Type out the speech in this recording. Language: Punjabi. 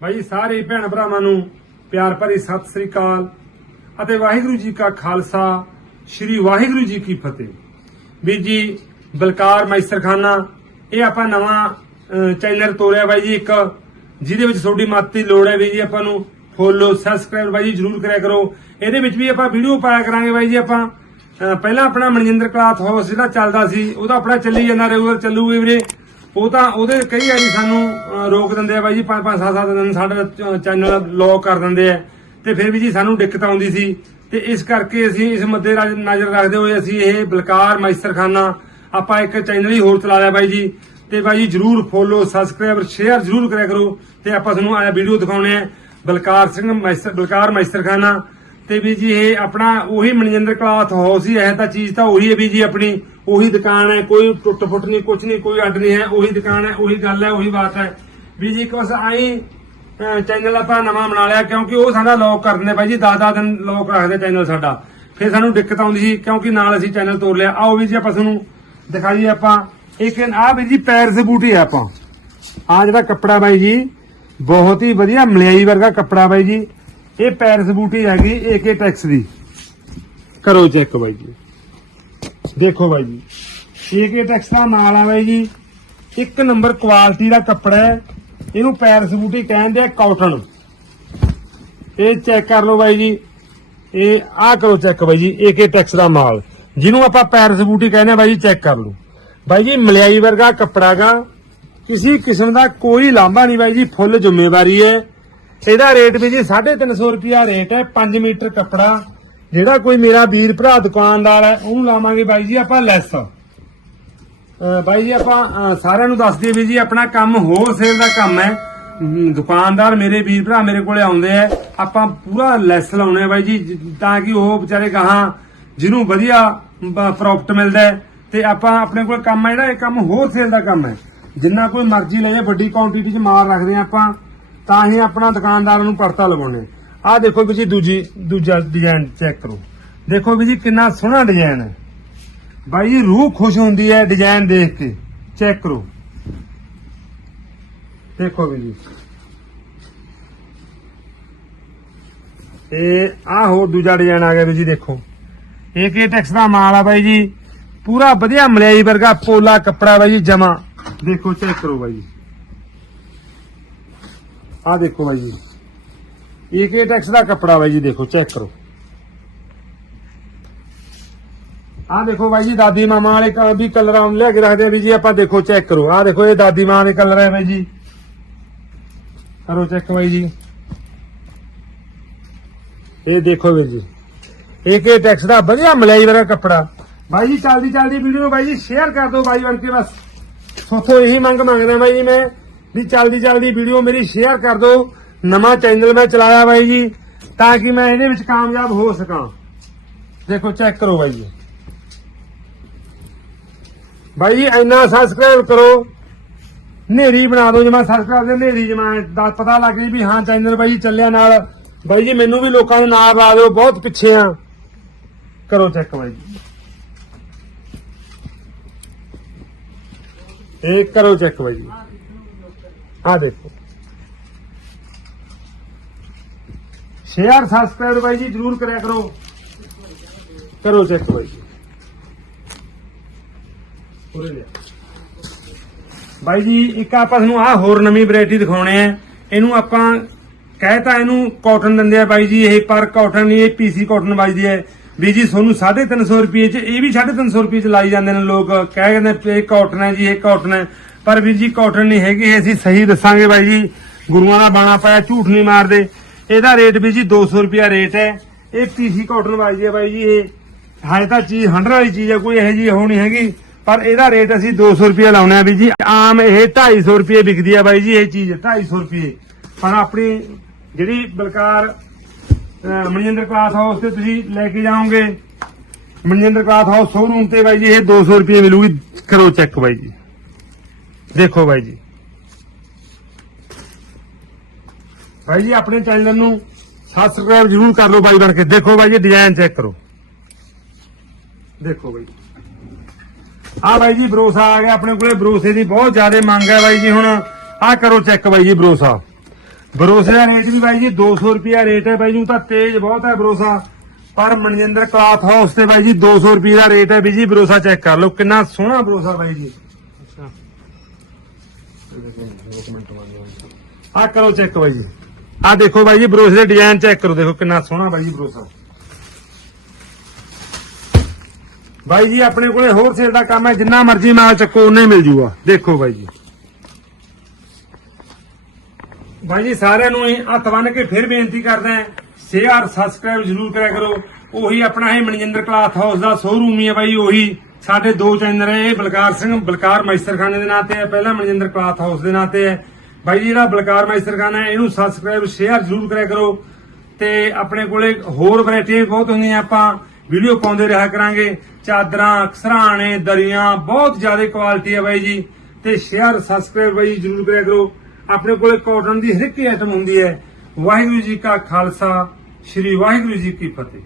ਭਾਈ ਸਾਰੇ ਭੈਣ ਭਰਾਵਾਂ ਨੂੰ ਪਿਆਰ ਭਰੀ ਸਤਿ ਸ੍ਰੀ ਅਕਾਲ ਅਤੇ ਵਾਹਿਗੁਰੂ ਜੀ ਕਾ ਖਾਲਸਾ, ਸ੍ਰੀ ਵਾਹਿਗੁਰੂ ਜੀ ਕੀ ਫਤਿਹ। ਵੀ ਜੀ, ਬਲਕਾਰ ਮੈਸਰਖਾਨਾ, ਇਹ ਆਪਾਂ ਨਵਾਂ ਚੈਨਲ ਤੋਰਿਆ ਬਾਈ ਜੀ ਇੱਕ, ਜਿਹਦੇ ਵਿੱਚ ਤੁਹਾਡੀ ਮਦਦ ਦੀ ਲੋੜ ਹੈ ਵੀ ਜੀ ਆਪਾਂ ਨੂੰ ਫੋਲੋ, ਸਬਸਕ੍ਰਾਈਬ ਬਾਈ ਜੀ ਜਰੂਰ ਕਰਿਆ ਕਰੋ। ਇਹਦੇ ਵਿੱਚ ਵੀ ਆਪਾਂ ਵੀਡੀਓ ਪਾਇਆ ਕਰਾਂਗੇ ਬਾਈ ਜੀ ਆਪਾਂ। ਪਹਿਲਾਂ ਆਪਣਾ ਮਨਜਿੰਦਰ ਕਲਾਥ ਹਾਊਸ ਜਿਹੜਾ ਚੱਲਦਾ ਸੀ, ਉਹਦਾ ਆਪਣਾ ਚੱਲੀ ਜਾਂਦਾ, ਰੈਗੂਲਰ ਚੱਲੂਗੇ ਵੀਰੇ। ਉਹ ਤਾਂ ਉਹਦੇ ਕਈ ਵਾਰੀ ਸਾਨੂੰ ਰੋਕ ਦਿੰਦੇ ਆ ਬਾਈ ਜੀ, ਪੰਜ ਪੰਜ, ਸੱਤ ਸੱਤ ਦਿਨ ਸਾਡਾ ਚੈਨਲ ਲੌਕ ਕਰ ਦਿੰਦੇ ਆ। ਤੇ ਫਿਰ ਵੀ ਜੀ ਸਾਨੂੰ ਦਿੱਕਤ ਆਉਂਦੀ ਸੀ। ਤੇ ਇਸ ਕਰਕੇ ਅਸੀਂ ਇਸ ਮੁੱਦੇ ਨਜ਼ਰ ਰੱਖਦੇ ਹੋਏ ਅਸੀਂ ਇਹ ਬਲਕਾਰ ਮੈਸਰਖਾਨਾ ਆਪਾਂ ਇੱਕ ਚੈਨਲ ਹੀ ਹੋਰ ਚਲਾ ਲਿਆ ਬਾਈ ਜੀ। ਤੇ ਬਾਈ ਜੀ ਜਰੂਰ ਫੋਲੋ ਸਬਸਕ੍ਰਾਈਬ ਸ਼ੇਅਰ ਜਰੂਰ ਕਰਿਆ ਕਰੋ। ਤੇ ਆਪਾਂ ਤੁਹਾਨੂੰ ਆਇਆ ਵੀਡੀਓ ਦਿਖਾਉਣੇ ਆ। ਬਲਕਾਰ ਸਿੰਘ ਮੈਸਰ ਬਲਕਾਰ ਮੈਸਰਖਾਨਾ ਤੇ ਵੀ ਜੀ ਇਹ ਆਪਣਾ ਉਹੀ ਮਨਜਿੰਦਰ ਕਲਾਥ ਹਾਊਸ ਹੀ ਹੈ ਤਾਂ ਚੀਜ਼ ਤਾਂ ਉਹੀ ਹੈ ਵੀ ਜੀ ਆਪਣੀ ਉਹੀ ਦੁਕਾਨ ਹੈ, ਕੋਈ ਟੁੱਟ ਫੁੱਟ ਨਹੀਂ ਕੁਝ ਨਹੀਂ, ਕੋਈ ਅੱਡ ਨਹੀਂ ਹੈ, ਉਹੀ ਦੁਕਾਨ ਹੈ, ਉਹੀ ਗੱਲ ਹੈ, ਉਹੀ ਬਾਤ ਹੈ। ਵੀ ਜੀ ਇੱਕ ਆਈ ਚੈਨਲ ਆਪਾਂ ਨਵਾਂ ਬਣਾ ਲਿਆ, ਕਿਉਂਕਿ ਉਹ ਸਾਡਾ ਲੌਕ ਕਰ ਦਿੰਦੇ ਬਾਈ ਜੀ 10-10 ਦਿਨ ਲੌਕ ਰੱਖਦੇ ਚੈਨਲ ਸਾਡਾ। ਫਿਰ ਸਾਨੂੰ ਦਿੱਕਤ ਆਉਂਦੀ ਸੀ, ਕਿਉਂਕਿ ਨਾਲ ਅਸੀਂ ਚੈਨਲ ਤੋੜ ਲਿਆ। ਆਓ ਵੀ ਜੀ ਆਪਾਂ ਤੁਹਾਨੂੰ ਦਿਖਾਈਏ ਆਪਾਂ। ਇੱਕ ਆ ਵੀ ਜੀ ਪੈਰਸ ਬੂਟੀ ਹੈ ਆਪਾਂ। ਆ ਜਿਹੜਾ ਕੱਪੜਾ ਬਾਈ ਜੀ, ਬਹੁਤ ਹੀ ਵਧੀਆ ਮਲਿਆਈ ਵਰਗਾ ਕੱਪੜਾ ਬਾਈ ਜੀ। ਇਹ ਪੈਰਸ ਬੂਟੀ ਹੈਗੀ ਏਕੇ ਟੈਕਸ ਦੀ। ਕਰੋ ਚੈੱਕ ਬਾਈ ਜੀ। ਦੇਖੋ ਬਾਈ ਜੀ। ਏਕੇ ਟੈਕਸ ਦਾ ਮਾਲ ਆ ਬਾਈ ਜੀ। ਇੱਕ ਨੰਬਰ ਕੁਆਲਿਟੀ ਦਾ ਕੱਪੜਾ ਹੈ। ਇਹਨੂੰ ਪੈਰਸ ਬੂਟੀ ਕਹਿੰਦੇ ਆ ਕਾਟਨ। ਇਹ ਚੈੱਕ ਕਰ ਲਓ ਬਾਈ ਜੀ। ਇਹ ਆਹ ਕਰੋ ਚੈੱਕ ਬਾਈ ਜੀ। ਏਕੇ ਟੈਕਸ ਦਾ ਮਾਲ। ਜਿਹਨੂੰ ਆਪਾਂ ਪੈਰਸ ਬੂਟੀ ਕਹਿੰਦੇ ਆ ਬਾਈ ਜੀ, ਚੈੱਕ ਕਰ ਲਓ। ਬਾਈ ਜੀ, ਮਲਿਆਈ ਵਰਗਾ ਕੱਪੜਾਗਾ ਕਿਸੇ ਕਿਸਮ ਦਾ ਕੋਈ ਲਾਂਭਾ ਨਹੀਂ ਬਾਈ ਜੀ। ਫੁੱਲ ਜ਼ਿੰਮੇਵਾਰੀ ਹੈ। ਇਹਦਾ ਰੇਟ ਵੀ ਜੀ 350 ਰੁਪਿਆ ਰੇਟ ਹੈ 5 ਮੀਟਰ ਕੱਪੜਾ। ਜਿਹੜਾ ਕੋਈ ਮੇਰਾ ਵੀਰ ਭਰਾ ਦੁਕਾਨਦਾਰ ਹੈ, ਉਹਨੂੰ ਲਾਵਾਂਗੇ ਬਾਈ ਜੀ ਆਪਾਂ ਲੈਸ। ਬਾਈ ਜੀ ਆਪਾਂ ਸਾਰਿਆਂ ਨੂੰ ਦੱਸ ਦਈਏ ਵੀ ਜੀ ਆਪਣਾ ਕੰਮ ਹੋਲਸੇਲ ਦਾ ਕੰਮ ਹੈ। ਦੁਕਾਨਦਾਰ ਮੇਰੇ ਵੀਰ ਭਰਾ ਮੇਰੇ ਕੋਲੇ ਆਉਂਦੇ ਆ ਆਪਾਂ ਪੂਰਾ ਲੈਸ ਲਾਉਣੇ ਆ ਬਾਈ ਜੀ ਤਾਂ ਕਿ ਉਹ ਵਿਚਾਰੇ ਗਾਹਾਂ ਜਿਹਨੂੰ ਵਧੀਆ ਪ੍ਰੋਫਿਟ ਮਿਲਦਾ ਤੇ ਆਪਾਂ ਆਪਣੇ ਕੋਲ ਕੰਮ ਹੈ ਜਿਹੜਾ, ਇਹ ਕੰਮ ਹੋਲਸੇਲ ਦਾ ਕੰਮ ਹੈ। ਜਿੰਨਾ ਕੋਈ ਮਰਜ਼ੀ ਲੈ ਜਾਏ, ਵੱਡੀ ਕੁਆਂਟੀਟੀ 'ਚ ਮਾਲ ਰੱਖਦੇ ਆ ਆਪਾਂ। ਤਾਂ ਹੀ ਆਪਣਾ ਦੁਕਾਨਦਾਰ ਨੂੰ ਪੜਤਾ ਲਗਾਉਣੇ ਆਹ ਦੇਖੋ ਵੀ ਜੀ ਦੂਜੀ, ਦੂਜਾ ਡਿਜ਼ਾਈਨ ਚੈੱਕ ਕਰੋ। ਦੇਖੋ ਵੀ ਜੀ ਕਿੰਨਾ ਸੋਹਣਾ ਡਿਜ਼ਾਈਨ ਹੈ। ਬਾਈ ਜੀ, ਰੂਹ ਖੁਸ਼ ਹੁੰਦੀ ਹੈ ਡਿਜ਼ਾਈਨ ਦੇਖ ਕੇ। ਚੈੱਕ ਕਰੋ। ਦੇਖੋ ਵੀ ਜੀ। ਇਹ ਆਹ ਹੋਰ ਦੂਜਾ ਡਿਜ਼ਾਈਨ ਆ ਗਿਆ ਵੀ ਜੀ, ਦੇਖੋ। ਇਹ ਕੇ ਟੈਕਸ ਦਾ ਮਾਲ ਆ ਬਾਈ ਜੀ? ਪੂਰਾ ਵਧੀਆ ਮਲਿਆਈ ਵਰਗਾ ਪੋਲਾ ਕੱਪੜਾ ਬਾਈ ਜੀ, ਜਮਾ। ਦੇਖੋ ਚੈੱਕ ਕਰੋ ਬਾਈ ਜੀ। ਆ ਦੇਖੋ ਬਾਈ ਜੀ। ਏਕੇ ਟੈਕਸ ਦਾ ਕੱਪੜਾ ਬਾਈ ਜੀ ਦੇਖੋ ਚੈੱਕ ਕਰੋ। ਆ ਦੇਖੋ ਬਾਈ ਜੀ, ਦਾਦੀ ਮਾਮਾ ਵਾਲੇ ਕ- ਵੀ ਕਲਰ ਆਉਂ ਲਿਆ ਕੇ ਰੱਖਦੇ ਆ ਵੀ ਜੀ, ਆਪਾਂ ਦੇਖੋ ਚੈੱਕ ਕਰੋ। ਆ ਦੇਖੋ ਇਹ ਦਾਦੀ ਮਾਂ ਦੇ ਕਲਰ ਹੈ ਬਾਈ ਜੀ। ਕਰੋ ਚੈੱਕ ਬਾਈ ਜੀ। ਇਹ ਦੇਖੋ ਵੀਰ ਜੀ। ਏਕੇ ਟੈਕਸ ਦਾ ਵਧੀਆ ਮਲਾਈ ਵਾਲਾ ਕੱਪੜਾ। ਬਾਈ ਜੀ ਚੱਲਦੀ ਚੱਲਦੀ ਵੀਡੀਓ ਨੂੰ ਬਾਈ ਜੀ ਸ਼ੇਅਰ ਕਰ ਦਿਓ ਬਾਈ ਬਣ ਕੇ ਬਸ। ਸੋਥੋਂ ਇਹੀ ਮੰਗ ਮੰਗਦਾ ਬਾਈ ਜੀ ਮੈਂ। ਵੀ ਚੱਲਦੀ ਚੱਲਦੀ ਵੀਡੀਓ ਮੇਰੀ ਸ਼ੇਅਰ ਕਰ ਦਿਓ। ਨਵਾਂ ਚੈਨਲ ਮੈਂ ਚਲਾਇਆ ਬਾਈ ਜੀ, ਤਾਂ ਕਿ ਮੈਂ ਇਹਦੇ ਵਿੱਚ ਕਾਮਯਾਬ ਹੋ ਸਕਾਂ। ਦੇਖੋ ਚੈੱਕ ਕਰੋ ਬਾਈ ਜੀ। ਬਾਈ ਜੀ, ਇੰਨਾ ਸਬਸਕ੍ਰਾਈਬ ਕਰੋ। ਨੇਰੀ ਬਣਾ ਦਿਓ ਜਮਾ ਸਬਸਕ੍ਰਾਈਬ ਦੇ ਨੇਰੀ ਜਮਾ ਦਾ ਪਤਾ ਲੱਗ ਜੀ ਵੀ ਹਾਂ ਚੈਨਲ ਬਾਈ ਚੱਲਿਆ ਨਾਲ। ਬਾਈ ਜੀ, ਮੈਨੂੰ ਵੀ ਲੋਕਾਂ ਦੇ ਨਾਲ ਲਾ ਦਿਓ, ਬਹੁਤ ਪਿੱਛੇ ਆ। ਕਰੋ ਚੈੱਕ ਬਾਈ ਜੀ। ਇਹ ਕਰੋ ਚੈੱਕ ਬਾਈ ਜੀ। ਆ ਦੇਖੋ। ਸ਼ੇਅਰ ਸਬਸਕ੍ਰਾਈਬ ਬਾਈ ਜੀ, ਜਰੂਰ ਕਰਿਆ ਕਰੋ। ਕਰੋ ਚੈੱਕ ਬਾਈ ਜੀ। ਲਿਆ। ਬਾਈ ਜੀ, ਇੱਕ ਆਪਾਂ ਤੁਹਾਨੂੰ ਆਹ ਹੋਰ ਨਵੀਂ ਵੈਰਾਈਟੀ ਦਿਖਾਉਣੇ ਆ। ਇਹਨੂੰ ਆਪਾਂ ਕਹਿਤਾ ਇਹਨੂੰ ਕਾਟਨ ਦਿੰਦੇ ਆ ਬਾਈ ਜੀ, ਇਹ ਪਰ ਕਾਟਨ ਨਹੀਂ, ਇਹ ਪੀਸੀ ਕਾਟਨ ਵੱਜਦੀ ਹੈ। ਵੀ ਜੀ ਤੁਹਾਨੂੰ 350 ਰੁਪਏ ਚ, ਇਹ ਵੀ 350 ਰੁਪਏ ਚ ਲਾਈ ਜਾਂਦੇ ਨੇ ਲੋਕ। ਕਹਿ ਕਹਿੰਦੇ ਇਹ ਕਾਟਨ ਹੈ ਜੀ, ਇਹ ਕਾਟਨ ਹੈ। ਪਰ ਵੀਰ ਜੀ ਕਾਟਨ ਨਹੀਂ ਹੈਗੀ, ਅਸੀਂ ਸਹੀ ਦੱਸਾਂਗੇ ਬਾਈ ਜੀ। ਗੁਰੂਆਂ ਦਾ ਬਾਣਾ ਪਾਇਆ, ਝੂਠ ਨਹੀਂ ਮਾਰਦੇ। ਇਹਦਾ ਰੇਟ ਵੀ ਜੀ 200 ਰੁਪਿਆ ਰੇਟ ਹੈ। ਇਹ ਪੀਸੀ ਕਾਟਨ ਵੱਜਦੀ ਹੈ ਬਾਈ ਜੀ, ਇਹ ਹਾਏ ਤਾਂ ਚੀਜ਼ 100 ਵਾਲੀ ਚੀਜ਼ ਹੈ, ਕੋਈ ਇਹੋ ਜੀ ਹੋਣੀ ਹੈਗੀ। ਪਰ ਇਹਦਾ ਰੇਟ ਅਸੀਂ 200 ਰੁਪਏ ਲਾਉਣੇ ਆ ਵੀ ਜੀ। ਆਮ ਇਹ 250 ਰੁਪਏ ਵਿਕਦੀ ਆ ਬਾਈ ਜੀ, ਇਹ ਚੀਜ਼ 250 ਰੁਪਏ। ਪਰ ਆਪਣੀ ਜਿਹੜੀ ਬਲਕਾਰ ਮਨਜਿੰਦਰ ਕਲਾਥ ਹਾਊਸ ਤੇ ਤੁਸੀਂ ਲੈ ਕੇ ਜਾਓਗੇ। ਮਨਜਿੰਦਰ ਕਲਾਥ ਹਾਊਸ ਸ਼ੋਰੂਮ ਤੇ ਬਾਈ ਜੀ, ਇਹ 200 ਰੁਪਏ ਮਿਲੂਗੀ। ਕਰੋ ਚੈੱਕ ਬਾਈ ਜੀ। ਦੇਖੋ ਬਾਈ ਜੀ। ਬਾਈ ਜੀ, ਆਪਣੇ ਚੈਨਲ ਨੂੰ ਸਬਸਕ੍ਰਾਈਬ ਜਰੂਰ ਕਰ ਲਓ ਬਾਈ ਬਣ ਕੇ। ਦੇਖੋ ਬਾਈ ਜੀ ਡਿਜ਼ਾਈਨ ਚੈੱਕ ਕਰੋ। ਦੇਖੋ ਬਾਈ ਆ ਬਾਈ ਜੀ ਬਰੋਸਾ ਆ ਗਿਆ ਆਪਣੇ ਕੋਲੇ। ਬਰੋਸੇ ਦੀ ਬਹੁਤ ਜ਼ਿਆਦਾ ਮੰਗ ਹੈ ਬਾਈ ਜੀ ਹੁਣ। ਆ ਕਰੋ ਚੈੱਕ ਬਾਈ ਜੀ ਬਰੋਸਾ ਭਰੋਸੇ ਦਾ ਰੇਟ ਵੀ ਬਾਈ ਜੀ 200 ਰੁਪਿਆ ਰੇਟ ਹੈ ਬਾਈ ਨੂੰ ਤਾਂ ਤੇਜ਼ ਬਹੁਤ ਹੈ ਭਰੋਸਾ। ਪਰ ਮਨਜਿੰਦਰ ਕਲਾਥ ਹਾਊਸ ਤੇ ਬਾਈ ਜੀ 200 ਰੁਪਏ ਦਾ ਰੇਟ ਹੈ ਵੀ ਜੀ, ਭਰੋਸਾ ਚੈੱਕ ਕਰ ਲਓ, ਕਿੰਨਾ ਸੋਹਣਾ ਭਰੋਸਾ ਬਾਈ ਜੀ। ਆ ਕਰੋ ਚੈੱਕ ਬਾਈ ਜੀ। ਆ ਦੇਖੋ ਬਾਈ ਜੀ, ਭਰੋਸੇ ਦੇ ਡਿਜ਼ਾਈਨ ਚੈੱਕ ਕਰੋ, ਦੇਖੋ ਕਿੰਨਾ ਸੋਹਣਾ ਬਾਈ ਜੀ ਭਰੋਸਾ। ਬਾਈ ਜੀ, ਆਪਣੇ ਕੋਲੇ ਹੋਰ ਸੇਲ ਦਾ ਕੰਮ ਹੈ, ਜਿੰਨਾ ਮਰਜ਼ੀ ਮਾਲ ਚੱਕੋ ਉਨਾ ਹੀ ਮਿਲ ਜੂਗਾ। ਦੇਖੋ ਬਾਈ ਜੀ। ਬਾਈ ਜੀ, ਸਾਰਿਆਂ ਨੂੰ ਹੀ ਹੱਥ ਬੰਨ ਕੇ ਫਿਰ ਬੇਨਤੀ ਕਰਦਾ ਸ਼ੇਅਰ ਸਬਸਕ੍ਰਾਈਬ ਜ਼ਰੂਰ ਕਰਿਆ ਕਰੋ। ਉਹੀ ਆਪਣਾ ਇਹ ਮਨਜਿੰਦਰ ਕਲਾਥ ਹਾਊਸ ਦਾ ਸ਼ੋਰੂਮ ਹੀ ਹੈ ਬਾਈ, ਉਹੀ ਸਾਡੇ ਦੋ ਚੈਨਲ ਹੈ, ਇਹ ਬਲਕਾਰ ਸਿੰਘ, ਬਲਕਾਰ ਮੈਸਰਖਾਨੇ ਦੇ ਨਾਂ ਤੇ ਹੈ, ਪਹਿਲਾਂ ਮਨਜਿੰਦਰ ਕਲਾਥ ਹਾਊਸ ਦੇ ਨਾਂ ਤੇ ਹੈ। ਬਾਈ ਜੀ, ਜਿਹੜਾ ਬਲਕਾਰ ਮੈਸਰਖਾਨਾ ਹੈ, ਇਹਨੂੰ ਸਬਸਕ੍ਰਾਈਬ ਸ਼ੇਅਰ ਜ਼ਰੂਰ ਕਰਿਆ ਕਰੋ। ਤੇ ਆਪਣੇ ਕੋਲੇ ਹੋਰ ਵੈਰਾਈਟੀਆਂ ਬਹੁਤ ਹੁੰਦੀਆਂ, ਆਪਾਂ ਵੀਡੀਓ ਪਾਉਂਦੇ ਰਿਹਾ ਕਰਾਂਗੇ। ਚਾਦਰਾਂ ਸਰਾਣੇ ਦਰੀਆਂ, ਬਹੁਤ ਜ਼ਿਆਦਾ ਕੁਆਲਿਟੀ ਹੈ ਬਾਈ ਜੀ। ਤੇ ਸ਼ੇਅਰ ਸਬਸਕ੍ਰਾਈਬ ਬਾਈ ਜ਼ਰੂਰ ਕਰਿਆ ਕਰੋ। ਆਪਣੇ ਕੋਲੇ ਕਾਟਨ ਦੀ ਹਰ ਇੱਕ ਆਈਟਮ ਹੁੰਦੀ ਹੈ। ਵਾਹਿਗੁਰੂ ਜੀ ਕਾ ਖਾਲਸਾ, ਸ੍ਰੀ ਵਾਹਿਗੁਰੂ ਜੀ ਕੀ ਫਤਿਹ।